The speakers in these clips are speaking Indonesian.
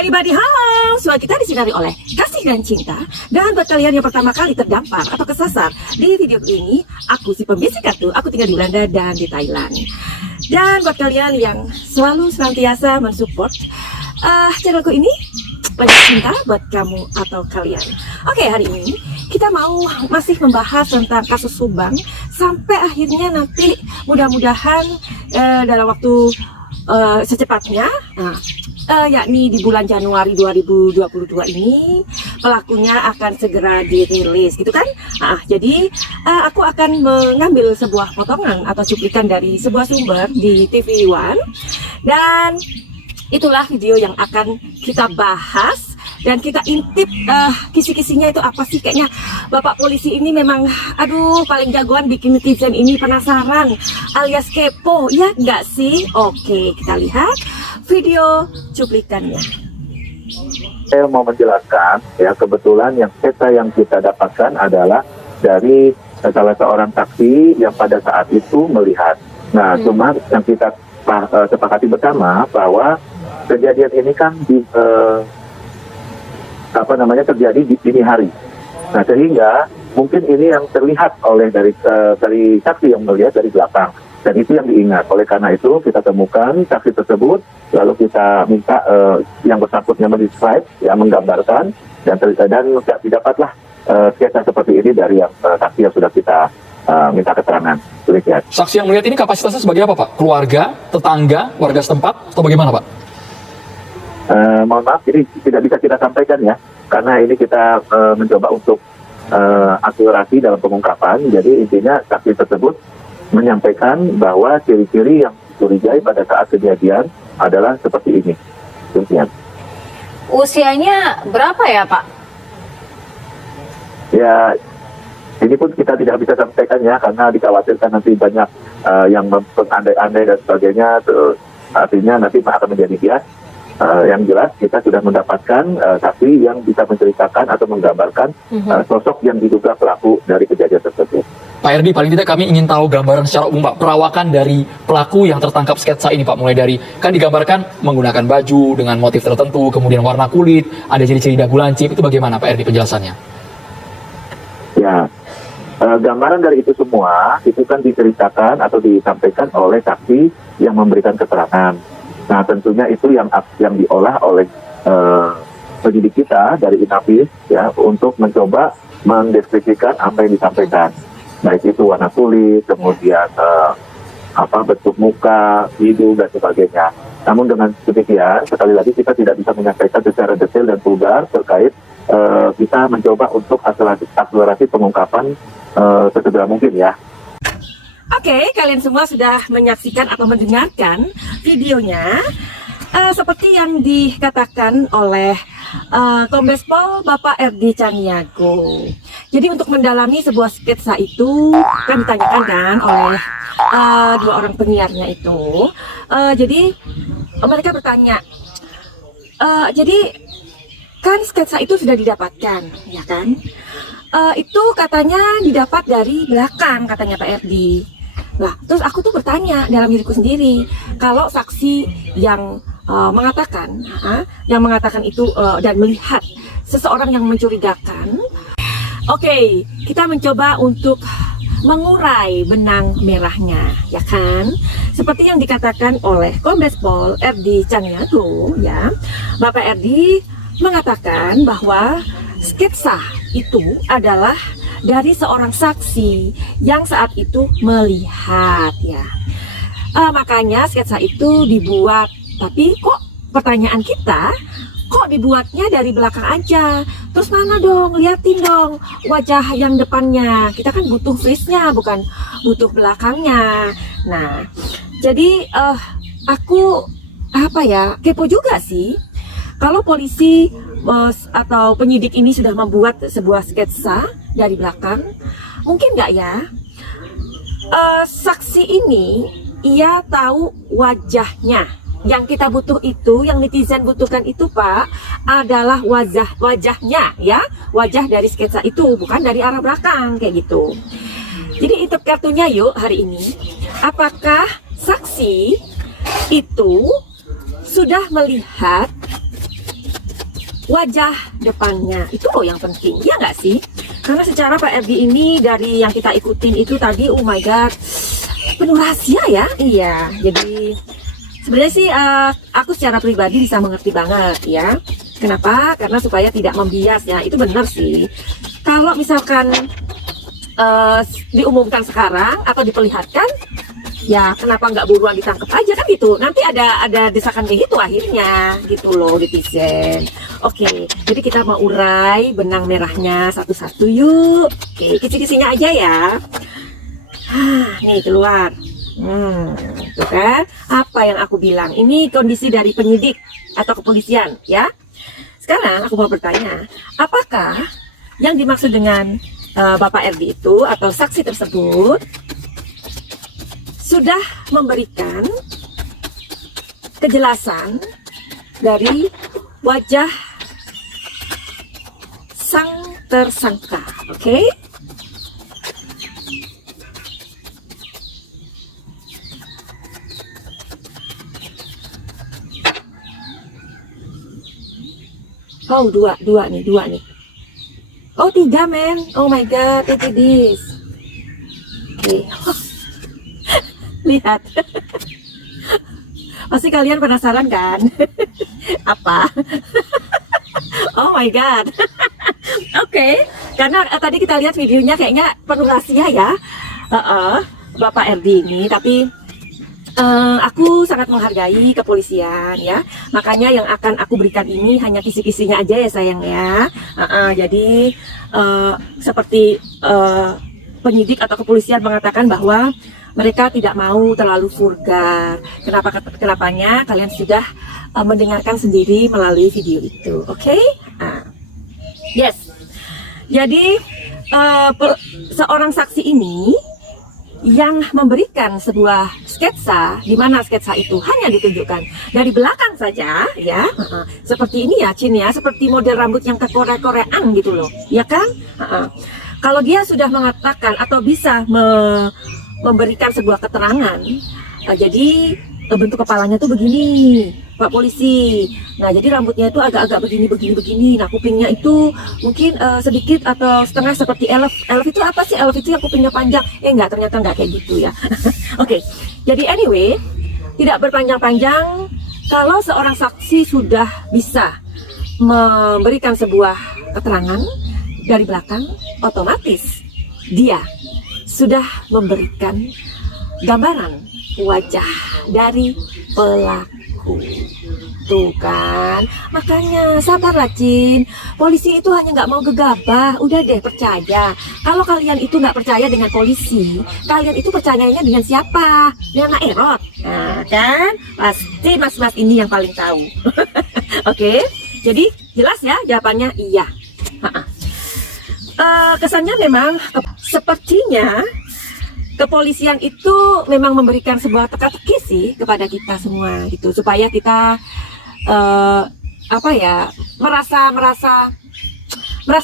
Everybody home, suara kita disinari oleh kasih dan cinta. Dan buat kalian yang pertama kali terdampar atau kesasar di video ini, aku si pembisik kartu, aku tinggal di Belanda dan di Thailand. Dan buat kalian yang selalu senantiasa mensupport channelku ini, banyak cinta buat kamu atau kalian. Oke, hari ini kita mau masih membahas tentang kasus Subang sampai akhirnya nanti mudah-mudahan dalam waktu secepatnya, yakni di bulan Januari 2022 ini pelakunya akan segera dirilis gitu kan. Jadi aku akan mengambil sebuah potongan atau cuplikan dari sebuah sumber di TV One, dan itulah video yang akan kita bahas dan kita intip kisi-kisinya itu apa sih. Kayaknya Bapak polisi ini memang aduh paling jagoan bikin netizen ini penasaran alias kepo, ya enggak sih? Oke, kita lihat video cuplikannya. Saya mau menjelaskan ya, kebetulan yang data yang kita dapatkan adalah dari salah seorang saksi yang pada saat itu melihat. Nah, cuma yang kita sepakati bersama bahwa kejadian ini kan terjadi di dini hari. Nah, sehingga mungkin ini yang terlihat oleh dari saksi yang melihat dari belakang, dan itu yang diingat. Oleh karena itu kita temukan saksi tersebut, lalu kita minta yang bersangkutnya mendescribe, ya, menggambarkan, dan didapatlah sketsa seperti ini dari yang saksi yang sudah kita minta keterangan. Demikian. Saksi yang melihat ini kapasitasnya sebagai apa, Pak? Keluarga, tetangga, warga setempat, atau bagaimana, Pak? Mohon maaf, ini tidak bisa kita sampaikan ya, karena ini kita mencoba untuk akselerasi dalam pengungkapan. Jadi intinya saksi tersebut menyampaikan bahwa ciri-ciri yang dicurigai pada saat kejadian adalah seperti ini. Demikian. Usianya berapa ya, Pak? Ya, ini pun kita tidak bisa sampaikan ya, karena dikhawatirkan nanti banyak yang mengandai-andai dan sebagainya, artinya nanti akan menjadi bias. Yang jelas kita sudah mendapatkan saksi yang bisa menceritakan atau menggambarkan sosok yang diduga pelaku dari kejadian tersebut. Pak Erdi, paling tidak kami ingin tahu gambaran secara umum, Pak, perawakan dari pelaku yang tertangkap sketsa ini, Pak. Mulai dari, kan digambarkan menggunakan baju dengan motif tertentu, kemudian warna kulit, ada ciri-ciri dagu lancip, itu bagaimana, Pak Erdi, penjelasannya? Ya, gambaran dari itu semua, itu kan diceritakan atau disampaikan oleh saksi yang memberikan keterangan. Nah, tentunya itu yang diolah oleh penyidik kita dari Inafis, ya, untuk mencoba mendeskripsikan apa yang disampaikan. Baik itu warna kulit, kemudian bentuk muka, hidung, dan sebagainya. Namun dengan demikian, sekali lagi kita tidak bisa menyampaikan secara detail dan vulgar terkait kita mencoba untuk akselerasi pengungkapan sesegera mungkin ya. Oke, kalian semua sudah menyaksikan atau mendengarkan videonya. Seperti yang dikatakan oleh Kombes Pol Bapak Erdi Caniago. Jadi untuk mendalami sebuah sketsa itu kan ditanyakan kan oleh dua orang penyiarnya itu. Jadi mereka bertanya, jadi kan sketsa itu sudah didapatkan, ya kan? Itu katanya didapat dari belakang, katanya Pak Erdi. Nah, terus aku tuh bertanya dalam diriku sendiri, kalau saksi yang mengatakan itu dan melihat seseorang yang mencurigakan, oke, kita mencoba untuk mengurai benang merahnya, ya kan? Seperti yang dikatakan oleh Kombes Pol Erdi Caniago, ya, Bapak Erdi mengatakan bahwa sketsa itu adalah dari seorang saksi yang saat itu melihat, ya. Makanya sketsa itu dibuat. Tapi kok pertanyaan kita, kok dibuatnya dari belakang aja? Terus mana dong, liatin dong wajah yang depannya. Kita kan butuh face-nya, bukan butuh belakangnya. Nah, jadi aku kepo juga sih. Kalau polisi atau penyidik ini sudah membuat sebuah sketsa dari belakang, mungkin nggak ya saksi ini ia tahu wajahnya. Yang kita butuh itu, yang netizen butuhkan itu, Pak, adalah wajahnya, ya, wajah dari sketsa itu, bukan dari arah belakang kayak gitu. Jadi intip kartunya yuk hari ini. Apakah saksi itu sudah melihat wajah depannya. Itu loh yang penting, ya nggak sih? Karena secara Pak RD ini dari yang kita ikutin itu tadi, oh my god, penuh rahasia ya. Iya, jadi sebenarnya sih aku secara pribadi bisa mengerti banget ya. Kenapa? Karena supaya tidak membias ya. Itu benar sih. Kalau misalkan diumumkan sekarang atau diperlihatkan, ya kenapa nggak buruan ditangkap aja kan gitu. Nanti ada desakan kayak gitu akhirnya gitu loh netizen. Oke, jadi kita mau urai benang merahnya satu-satu yuk. Oke, kisi-kisinya aja ya. Nih keluar. Tuh kan, apa yang aku bilang, ini kondisi dari penyidik atau kepolisian ya. Sekarang aku mau bertanya, apakah yang dimaksud dengan Bapak RD itu atau saksi tersebut sudah memberikan kejelasan dari wajah sang tersangka, oke? Oh, dua nih. Oh, 3 men. Oh my god, look at this. Oke. Lihat. Pasti kalian penasaran kan? Apa? Oh my god. Oke. Karena tadi kita lihat videonya kayaknya penuh rahasia ya. Bapak RD ini, tapi aku sangat menghargai kepolisian ya, makanya yang akan aku berikan ini hanya kisi-kisinya aja ya sayang ya. Jadi seperti penyidik atau kepolisian mengatakan bahwa mereka tidak mau terlalu vulgar. Kenapanya kalian sudah mendengarkan sendiri melalui video itu, oke? Yes. Jadi seorang saksi ini yang memberikan sebuah sketsa, di mana sketsa itu hanya ditunjukkan dari belakang saja ya, seperti ini ya Cin ya, seperti model rambut yang ke-Korea-Koreaan gitu loh, ya kan? Kalau dia sudah mengatakan atau bisa memberikan sebuah keterangan, jadi bentuk kepalanya tuh begini Pak Polisi, nah jadi rambutnya itu agak-agak begini, nah kupingnya itu mungkin sedikit atau setengah seperti elf itu apa sih, elf itu yang kupingnya panjang, ternyata enggak kayak gitu ya. Oke, jadi anyway, tidak berpanjang-panjang, kalau seorang saksi sudah bisa memberikan sebuah keterangan dari belakang, otomatis dia sudah memberikan gambaran wajah dari pelaku. Tuh kan, makanya sabarlah Cin, polisi itu hanya nggak mau gegabah, udah deh percaya. Kalau kalian itu nggak percaya dengan polisi, kalian itu percayanya dengan siapa? Dengan Nak Erot. Nah kan, pasti mas-mas ini yang paling tahu. Oke, jadi jelas ya jawabannya iya. Kesannya memang sepertinya kepolisian itu memang memberikan sebuah teka-teki sih kepada kita semua gitu, supaya kita merasa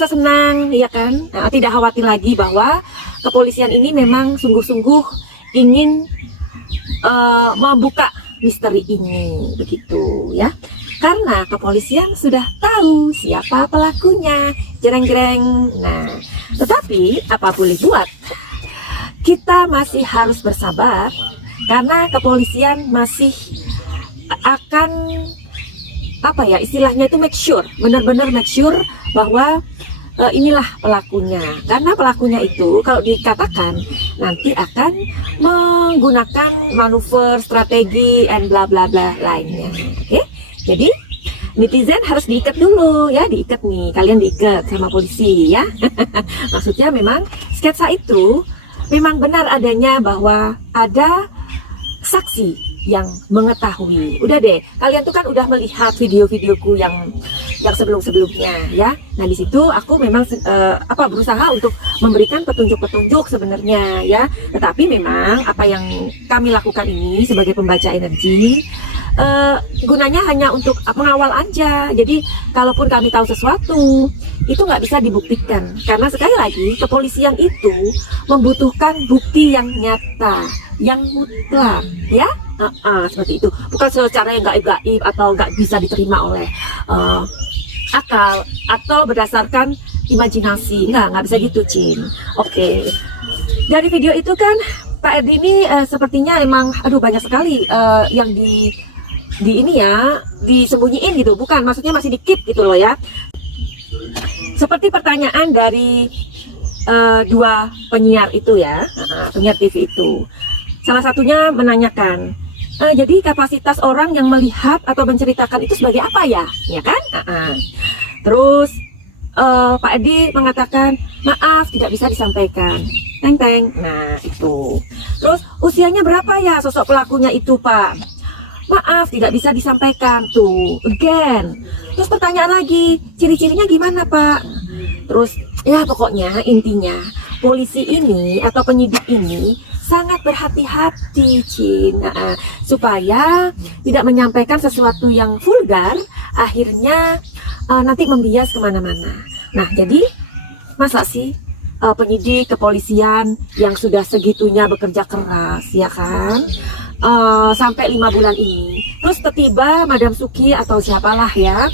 senang ya kan, tidak khawatir lagi bahwa kepolisian ini memang sungguh-sungguh ingin membuka misteri ini begitu ya, karena kepolisian sudah tahu siapa pelakunya, jreng-jreng. Nah, tetapi apa boleh buat, kita masih harus bersabar karena kepolisian masih akan istilahnya itu make sure, benar-benar make sure bahwa inilah pelakunya. Karena pelakunya itu kalau dikatakan nanti akan menggunakan manuver, strategi, and bla bla bla lainnya. Oke, jadi netizen harus diikat dulu ya, diikat nih, kalian diikat sama polisi ya. Maksudnya memang sketsa itu memang benar adanya bahwa ada saksi yang mengetahui. Udah deh, kalian tuh kan udah melihat video-videoku yang sebelum-sebelumnya ya. Nah di situ aku memang berusaha untuk memberikan petunjuk-petunjuk sebenarnya ya. Tetapi memang apa yang kami lakukan ini sebagai pembaca energi gunanya hanya untuk mengawal aja. Jadi kalaupun kami tahu sesuatu itu nggak bisa dibuktikan, karena sekali lagi kepolisian itu membutuhkan bukti yang nyata, yang mutlak ya. Seperti itu. Bukan secara yang gaib-gaib atau nggak bisa diterima oleh akal atau berdasarkan imajinasi. Nggak bisa gitu, Cin. Oke. Dari video itu kan Pak Erdi ini sepertinya emang banyak sekali yang di ini ya, disembunyiin gitu. Bukan, maksudnya masih di-keep gitu loh ya. Seperti pertanyaan dari dua penyiar itu ya, penyiar TV itu. Salah satunya menanyakan, jadi kapasitas orang yang melihat atau menceritakan itu sebagai apa ya? Ya kan? Terus Pak Edi mengatakan, maaf tidak bisa disampaikan. Teng. Nah itu. Terus usianya berapa ya sosok pelakunya itu, Pak? Maaf tidak bisa disampaikan. Tuh, again. Terus pertanyaan lagi, ciri-cirinya gimana, Pak? Terus ya pokoknya intinya polisi ini atau penyidik ini sangat berhati-hati, Cin, supaya tidak menyampaikan sesuatu yang vulgar, akhirnya nanti membias kemana-mana. Nah, jadi masa sih penyidik kepolisian yang sudah segitunya bekerja keras, ya kan, sampai 5 bulan ini, terus tiba-tiba Madam Suki atau siapalah ya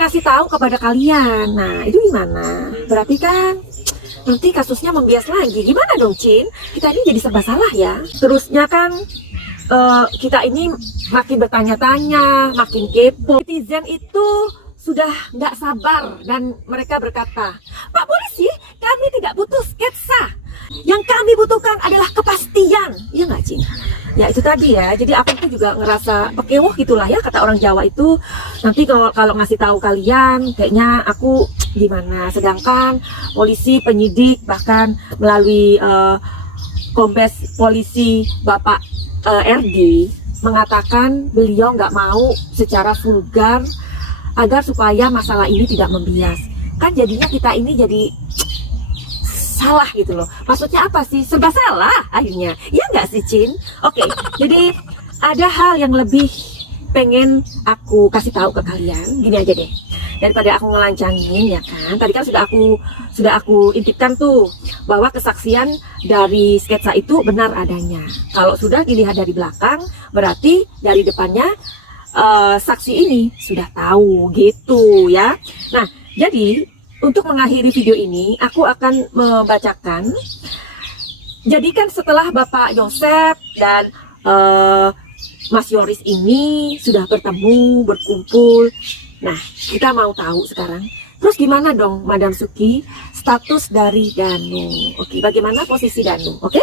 ngasih tahu kepada kalian. Nah, itu gimana? Berarti kan nanti kasusnya membias lagi. Gimana dong, Cin? Kita ini jadi serba salah ya. Terusnya kan kita ini makin bertanya-tanya, makin kepo. Netizen itu sudah nggak sabar dan mereka berkata, Pak Polisi, kami tidak butuh sketsa. Yang kami butuhkan adalah kepastian. Iya nggak, Cin? Ya itu tadi ya. Jadi aku tuh juga ngerasa pekewuh gitulah ya, kata orang Jawa itu. Nanti kalau ngasih tahu kalian, kayaknya aku gimana. Sedangkan polisi, penyidik, bahkan melalui Kombes Polisi Bapak RD mengatakan beliau nggak mau secara vulgar agar supaya masalah ini tidak membias. Kan jadinya kita ini jadi salah gitu loh. Maksudnya apa sih? Serba salah akhirnya. Ya nggak sih, Cin? Oke, jadi ada hal yang lebih pengen aku kasih tahu ke kalian. Gini aja deh. Daripada aku ngelancangin ya kan. Tadi kan sudah aku intipkan tuh bahwa kesaksian dari sketsa itu benar adanya. Kalau sudah dilihat dari belakang, berarti dari depannya saksi ini sudah tahu gitu ya. Nah, jadi untuk mengakhiri video ini, aku akan membacakan. Jadi kan setelah Bapak Yosep dan Mas Yoris ini sudah bertemu, berkumpul. Nah, kita mau tahu sekarang. Terus gimana dong, Madam Suki, status dari Danu? Oke, bagaimana posisi Danu? Oke?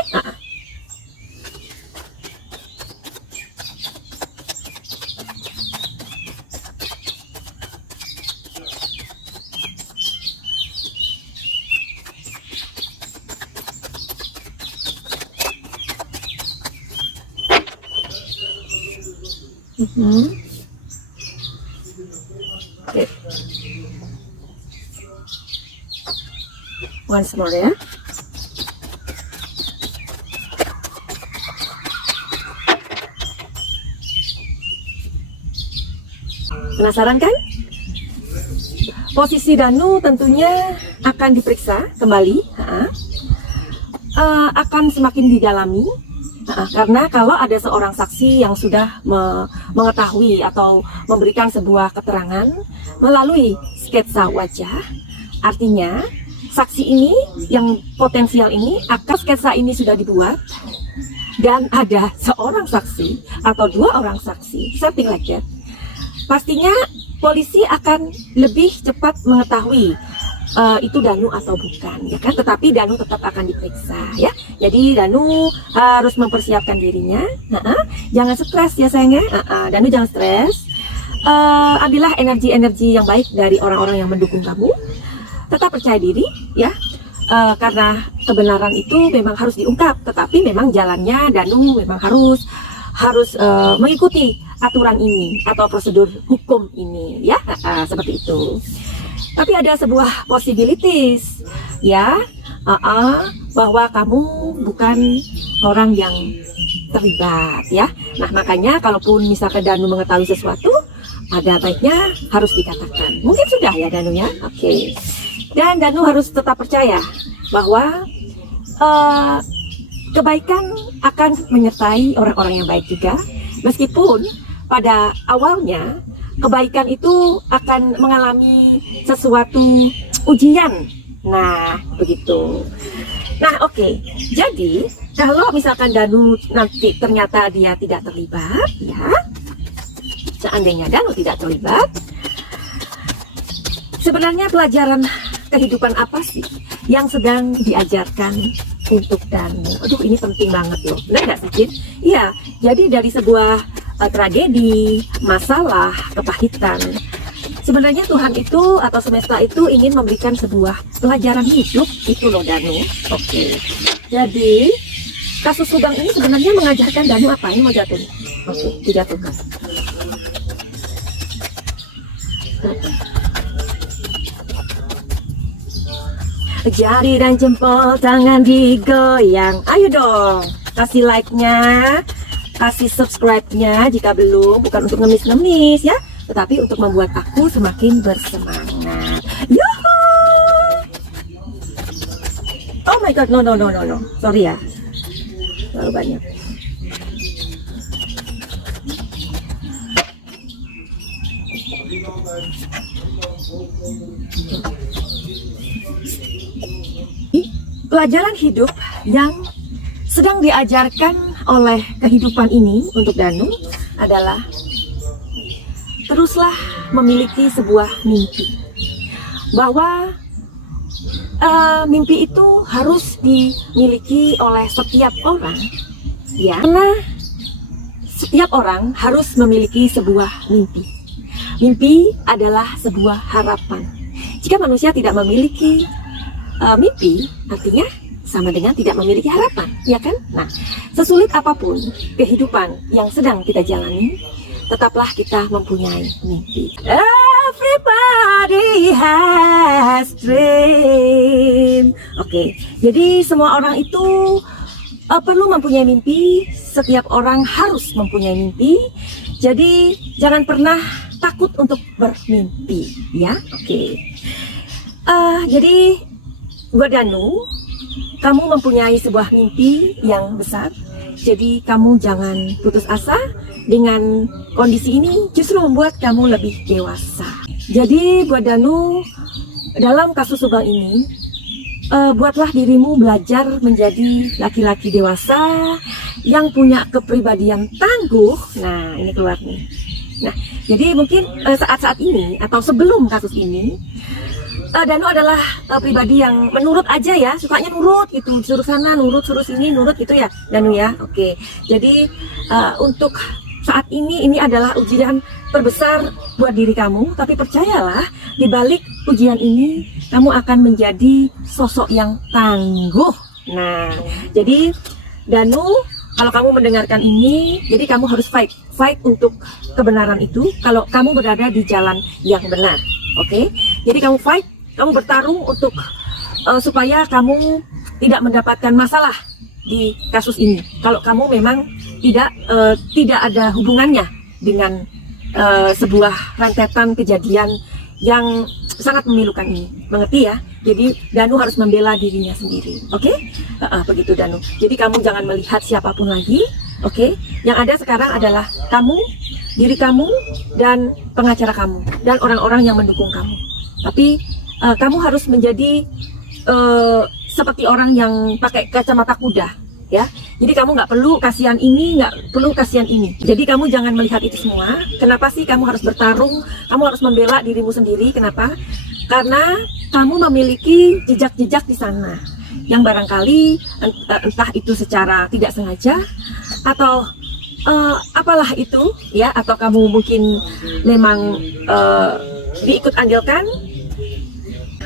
Oke. Once more ya. Penasaran kan? Posisi Danu tentunya akan diperiksa kembali, akan semakin didalami. Karena kalau ada seorang saksi yang sudah mengetahui atau memberikan sebuah keterangan melalui sketsa wajah, artinya saksi ini yang potensial ini, akan sketsa ini sudah dibuat dan ada seorang saksi atau 2 orang saksi, something like that, pastinya polisi akan lebih cepat mengetahui itu Danu atau bukan, ya kan? Tetapi Danu tetap akan diperiksa, ya. Jadi Danu harus mempersiapkan dirinya. Jangan stres ya sayangnya. Danu jangan stres. Ambillah energi-energi yang baik dari orang-orang yang mendukung kamu. Tetap percaya diri, ya. Karena kebenaran itu memang harus diungkap. Tetapi memang jalannya Danu memang harus mengikuti aturan ini atau prosedur hukum ini, ya. Seperti itu. Tapi ada sebuah possibilities ya, bahwa kamu bukan orang yang terlibat ya. Nah makanya kalaupun misalkan Danu mengetahui sesuatu, ada baiknya harus dikatakan. Mungkin sudah ya Danu ya. Oke. Dan Danu harus tetap percaya bahwa kebaikan akan menyertai orang-orang yang baik juga, meskipun pada awalnya kebaikan itu akan mengalami sesuatu ujian. Nah, begitu. Nah, oke. Jadi, kalau misalkan Danu nanti ternyata dia tidak terlibat, ya, seandainya Danu tidak terlibat, sebenarnya pelajaran kehidupan apa sih yang sedang diajarkan untuk Danu? Aduh, ini penting banget loh. Benar nggak sih, Jin? Iya, jadi dari sebuah tragedi, masalah, kepahitan, sebenarnya Tuhan itu atau semesta itu ingin memberikan sebuah pelajaran hidup itu loh, Danu. Oke. Jadi kasus Subang ini sebenarnya mengajarkan Danu apa? Ini mau jatuh. Oke, dijatuhkan. Jari dan jempol tangan digoyang. Ayo dong, kasih like-nya, kasih subscribe-nya jika belum, bukan untuk ngemis-ngemis ya, tetapi untuk membuat aku semakin bersemangat. Yuhu! Oh my god, no. Sorry ya. Terlalu banyak. Pelajaran hidup yang sedang diajarkan oleh kehidupan ini untuk Danu adalah teruslah memiliki sebuah mimpi, bahwa mimpi itu harus dimiliki oleh setiap orang, ya, karena setiap orang harus memiliki sebuah mimpi. Mimpi adalah sebuah harapan. Jika manusia tidak memiliki mimpi, artinya sama dengan tidak memiliki harapan, ya kan? Nah, sesulit apapun kehidupan yang sedang kita jalani, tetaplah kita mempunyai mimpi. Everybody has dream. Oke, jadi semua orang itu perlu mempunyai mimpi. Setiap orang harus mempunyai mimpi. Jadi jangan pernah takut untuk bermimpi, ya. Oke. Jadi buat Danu, kamu mempunyai sebuah mimpi yang besar. Jadi kamu jangan putus asa. Dengan kondisi ini justru membuat kamu lebih dewasa. Jadi buat Danu, dalam kasus Subang ini, buatlah dirimu belajar menjadi laki-laki dewasa yang punya kepribadian tangguh. Nah, ini keluar nih. Nah, jadi mungkin saat-saat ini atau sebelum kasus ini, Danu adalah pribadi yang menurut aja ya, sukanya nurut gitu, suruh sana nurut, suruh sini nurut gitu ya, Danu ya. Oke, jadi untuk saat ini adalah ujian terbesar buat diri kamu, tapi percayalah, di balik ujian ini kamu akan menjadi sosok yang tangguh. Nah, jadi Danu, kalau kamu mendengarkan ini, jadi kamu harus fight untuk kebenaran itu. Kalau kamu berada di jalan yang benar, oke? Jadi kamu fight. Kamu bertarung untuk supaya kamu tidak mendapatkan masalah di kasus ini. Kalau kamu memang tidak ada hubungannya dengan sebuah rentetan kejadian yang sangat memilukan ini, mengerti ya? Jadi Danu harus membela dirinya sendiri, oke? Begitu Danu. Jadi kamu jangan melihat siapapun lagi, oke? Yang ada sekarang adalah kamu, diri kamu, dan pengacara kamu, dan orang-orang yang mendukung kamu. Tapi kamu harus menjadi seperti orang yang pakai kacamata kuda, ya. Jadi kamu nggak perlu kasihan ini, nggak perlu kasihan ini. Jadi kamu jangan melihat itu semua. Kenapa sih kamu harus bertarung? Kamu harus membela dirimu sendiri. Kenapa? Karena kamu memiliki jejak-jejak di sana yang barangkali entah itu secara tidak sengaja atau apalah itu, ya. Atau kamu mungkin memang diikut andilkan.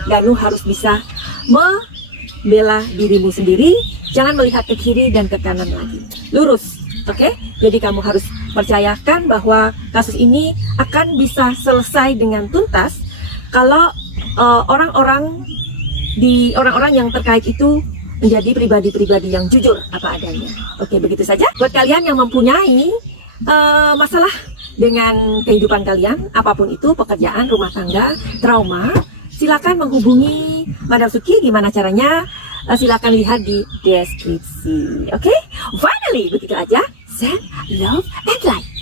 Danu harus bisa membela dirimu sendiri, jangan melihat ke kiri dan ke kanan lagi, lurus, oke? Jadi kamu harus percayakan bahwa kasus ini akan bisa selesai dengan tuntas kalau orang-orang yang terkait itu menjadi pribadi-pribadi yang jujur apa adanya. Oke, begitu saja. Buat kalian yang mempunyai masalah dengan kehidupan kalian, apapun itu, pekerjaan, rumah tangga, trauma, silakan menghubungi Madam Suki. Gimana caranya? silakan lihat di deskripsi. Oke, finally begitu aja. Send love and like.